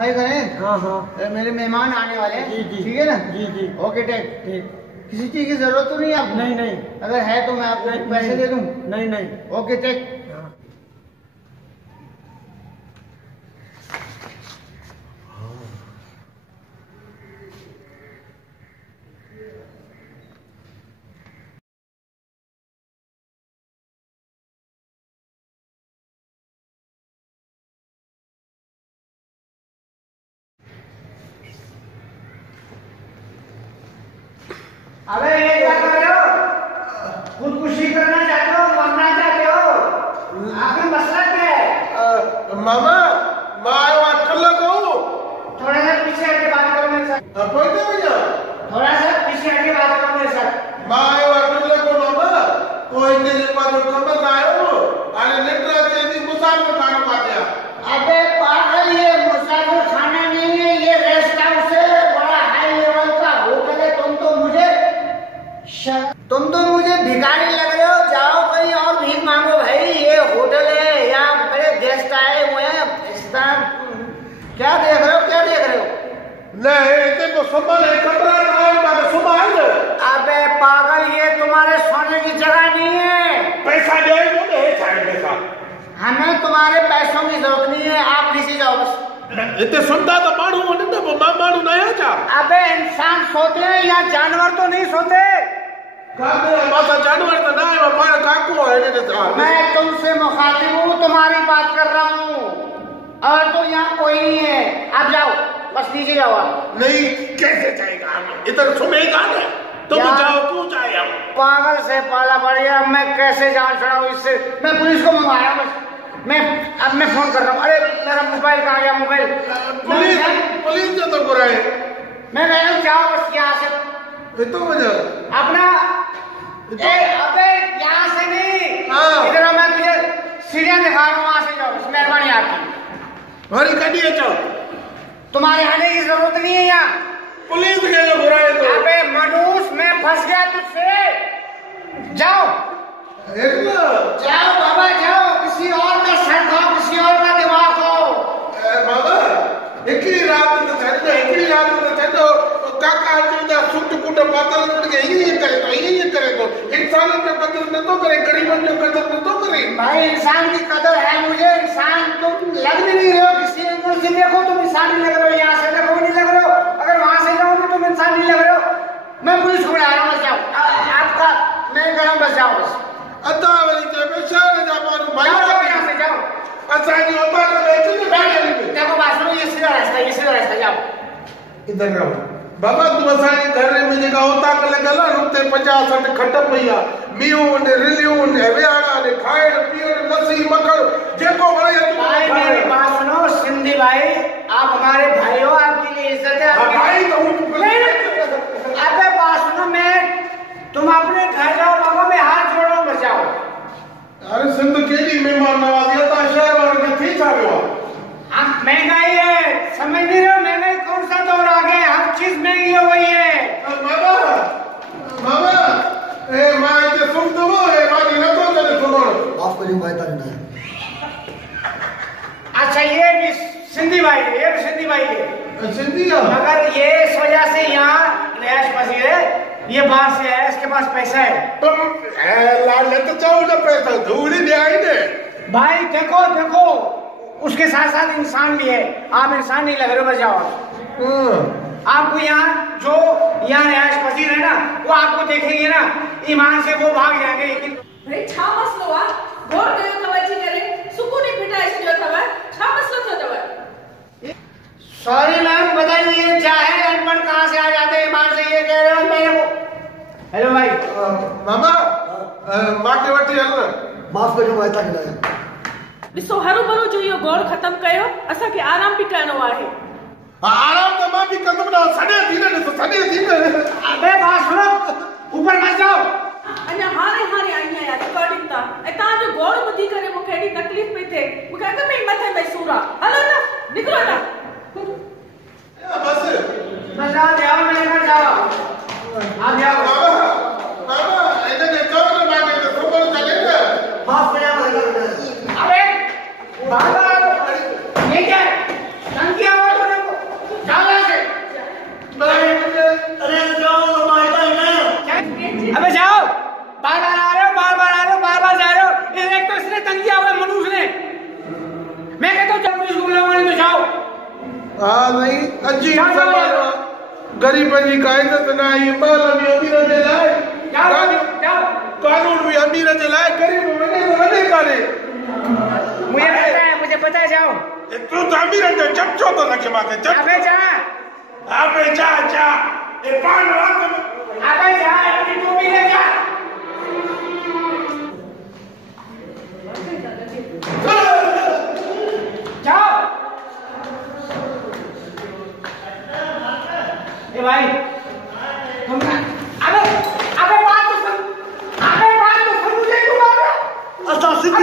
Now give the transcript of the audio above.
हाय करें। हाँ हाँ मेरे मेहमान आने वाले हैं। जी जी ठीक है ना? जी जी ओके टेक। ठीक। किसी चीज की जरूरत तो नहीं आपको? नहीं नहीं। अगर है तो मैं आपको पैसे दे दूं। नहीं नहीं। Okay take. अबे ये क्या कर रहे हो? खुदकुशी करना चाहते हो, मरना चाहते हो? आखिर मसला क्या है? मामा मैं अकेला कहूँ। थोड़ा सा पीछे हटके बात करो मेरे साथ। पहुंचे भैया। थोड़ा सा पीछे हटके बात करो मेरे साथ। मैं अकेला को मामा कोई तेरे पास कमर आयो अरे लेटर के दी मुसाफिर खाना पाते। अबे पागल, ये मुसाफिर खाना नहीं है, ये रेस्ट हाउस है, बड़ा हाई लेवल का होटल है। तुम तो मुझे भिखारी लग रहे हो। जाओ कहीं और भीख मांगो भाई। ये होटल है, यहाँ बड़े गेस्ट आए हुए हैं। क्या देख रहे हो, क्या देख रहे हो? नहीं इतने तो संभाल है कमरा ना मारे सुबह है। अबे पागल, ये तुम्हारे सोने की जगह नहीं है। पैसा दे दो नहीं चाहिए पैसा। हमें तुम्हारे पैसों की जरूरत नहीं है, आप नीचे जाओ बस। इतने सुनता तो मारू नहीं तो मारू नहीं आजा। अबे इंसान सोते हैं, यहाँ जानवर तो नहीं सोते। माता जानवर तो ना है मारा काकू है। मैं तुमसे मुखातिब हूँ, तुम्हारी बात कर रहा हूँ। और तो यहाँ कोई नहीं है, आप जाओ बस, नीचे जाओ आप। नहीं कैसे जाएगा इधर सुनेगा ना तुम जाओ क्यों जाए हम। पागल से पाला पड़ गया। मैं कैसे जान छुड़ाऊं इससे? मैं पुलिस को मंगवा रहा हूँ बस। अब मैं फोन कर रहा हूँ। अरे मेरा मोबाइल कहाँ गया? मोबाइल पुलिस जो तो बुरा है। मैं कह रहा हूँ जाओ बस यहाँ से। तो वजह अपना अबे यहाँ से नहीं, इधर मैं तुझे सीढ़ियाँ दिखा रहा हूँ, वहां से जाओ बस। मेहरबानी आपकी। हरी कटी है चल। तुम्हारे आने की जरूरत नहीं है यहाँ। पुलिस के लिए बुरा है तो। अबे मनुष्य, मैं फंस गया तुझसे। जाओ जाओ बाबा जाओ, किसी और का सर खाओ, किसी और का दिमाग खाओ। बाबा एकड़ी रात में चलते एकड़ी रात में चलते काका आते सुट कुट पातल के ये करे तो इंसान का कदर न तो करे, गरीबों का कदर न तो करे। भाई इंसान की कदर है मुझे। इंसान तुम लग नहीं रहे हो, किसी एंगल से देखो तुम इंसान नहीं लग रहे हो, यहाँ से देखो नहीं लग रहे हो, अगर वहां से जाओ तो तुम इंसान नहीं लग रहे हो। मैं पुलिस को बुला रहा हूँ, बस जाओ। आपका मैं कह रहा हूँ बस जाओ बस। अता वाली जब शहर जा मारू भाई यहाँ से जाओ। अच्छा जी होता तो लेकिन देखो बात सुनो, ये सीधा रास्ता, ये सीधा रास्ता, जाओ इधर आओ। बाबा तुम असांजे घर में जेका होता कल गला रुते 50-60 खट पईया मियो ने रिलियो ने वेहाड़ा ने खाइण पीइण लस्सी मक्खन जेको वणे भाई मेरी बात सुनो सिंधी भाई, आप हमारे भाई हो, आपके लिए इज्जत है। भाई तो अबे बात सुनो, मैं तुम अपने घर जाओ बाबा, मैं हाथ जोड़ रहा हूँ, बचाओ। अरे सिंध केडी मेहमान नवाजी था शहर वाले में थी छा वियो। अब महंगाई है, समझ नहीं रहे हो? महंगाई कौन सा दौर आ गया, हर चीज महंगी हो गई है। बाबा बाबा ए मां जे सुन दो ए मानी न तो चले सुनो माफ करियो भाई ताने। अच्छा ये भी सिंधी भाई है, ये भी सिंधी भाई है। सिंधी है मगर ये इस वजह से यहाँ रैश पसीर है, ये बाहर से आया, इसके पास पैसा है। तुम लालच चाहो ना पैसा धूड़ी दे आई ने। भाई देखो देखो, उसके साथ साथ इंसान भी है, आप इंसान नहीं लग रहे हो, बस जाओ। आपको यहाँ जो यहाँ रैश पसीर है ना, वो आपको देखेंगे ना, ईमान से वो भाग जाएंगे। लेकिन अरे छा मसलो आ गोर कयो तव अची करे सुकूनी पिटाई छो तव छा मसलो थो तव। सॉरी मैम, बताइए क्या है? अनपढ़ कहाँ से आ जाते हैं ईमान से, ये कह रहे हो मेरे को। हेलो भाई मामा मां के वठी हल माफ करियो भाई ताने। ॾिसो हरू भरू जो इहो गोड़ ख़त्म कयो, असांखे आराम बि करिणो आहे। आराम तो मां भी कंदम ना सडे दिन ॾिस सडे दिन। अबे बात सुनो, ऊपर मत जाओ। अञा हाणे हाणे आई आहियां रिकॉर्डिंग ता ऐं तव्हांजो गोड़ ॿुधी करे मूंखे एॾी तकलीफ़ पई थिए, मूंखे अॻ में ई मथे में सूर आहे। हलो न निकिरो न बस बस जाओ जाओ, मेरे घर जाओ, आप जाओ। बाबा बाबा इधर जाओ ना मां के तो बोल चले ना माफ करियो भाई। अबे बाबा ये क्या है? टंकी आवाज हाँ भाई अजीब जाओ, सवाल जाओ। आहे। ग़रीबनि जी का इज़त न आहे इमाल बि अमीर जे लाइ कानून भी अमीर जे लाइ ग़रीब वॾे कान्हे मुझे पता है जाओ तूं त अमीर जो चमचो थो रखे मूंखे अबे जा अबे जा ए पान रात में अबे जा अपनी टोपी ले जा जाओ ए भाई तुम अबे बात तो सुन मुझे क्यों मार रहे हो? असा सिद्धि